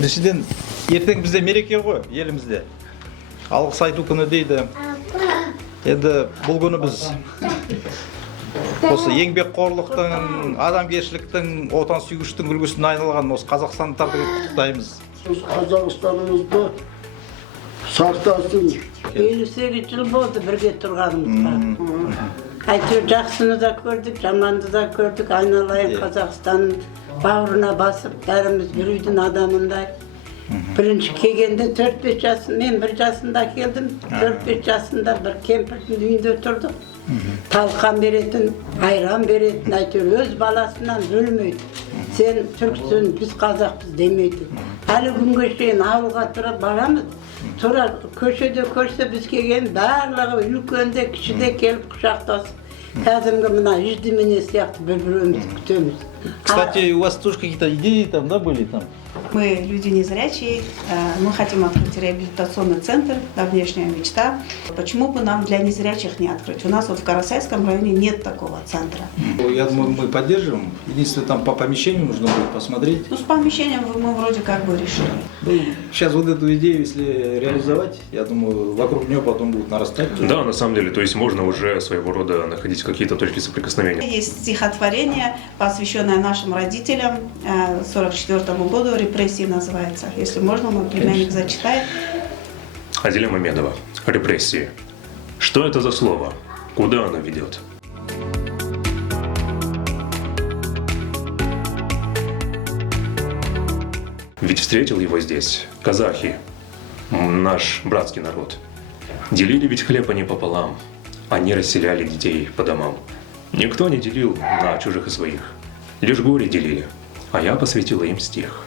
Біріншіден, ертең бізде мереке ғой, елімізде. Алғыс айту күні дейді. Енді бұл күні біз осы еңбекқорлықтың, адамгершіліктің, отансүйгіштіктің үлгісіне айналған осы қазақстандықтарды құттықтаймыз. Қазақстанымызды сақтасын. 58 жыл болды бірге тұрғанымызға. Әйтеуір жақсыны да көрдік, жаманды да көрдік. Айналайын Қазақстанның бауырына басып, бәріміз бір үйдің адамындай. Бірінші келгенде 4-5 жасым, мен 1 жасында келдім. 4-5 жасында бір кемпірдің үйінде тұрдық. Талқан беретін, айран беретін, әйтеуір өз баласынан бөлмейді. Сен түрксің, біз қазақпыз демейді. Әлі күнге шейін ауылға тұрып барамыз. Тура көшеде көрсе біз келген барлығы үлкенде, кішіде келіп құшақтасып. Кәдімгі мына иждемене сияқты бір-бірімізді күтеміз. Кстати, у вас тоже какие-то идеи там, да, были там? Мы люди незрячие, мы хотим открыть реабилитационный центр, давнешняя мечта. Почему бы нам для незрячих не открыть? У нас вот в Карасайском районе нет такого центра. Я думаю, мы поддерживаем. Единственное, там по помещению нужно будет посмотреть. Ну, с помещением мы вроде как бы решили. Сейчас вот эту идею, если реализовать, я думаю, вокруг нее потом будут нарастать. Да, на самом деле, то есть можно уже своего рода находить какие-то точки соприкосновения. Есть стихотворение, посвященное нашим родителям, 1944 году, «Репрессии» называется. Если можно, мой племянник зачитает. Аделя Мамедова. Репрессии. Что это за слово? Куда оно ведет? Ведь встретил его здесь казахи, наш братский народ. Делили ведь хлеб они пополам, они расселяли детей по домам. Никто не делил на чужих и своих, лишь горе делили, а я посвятила им стих.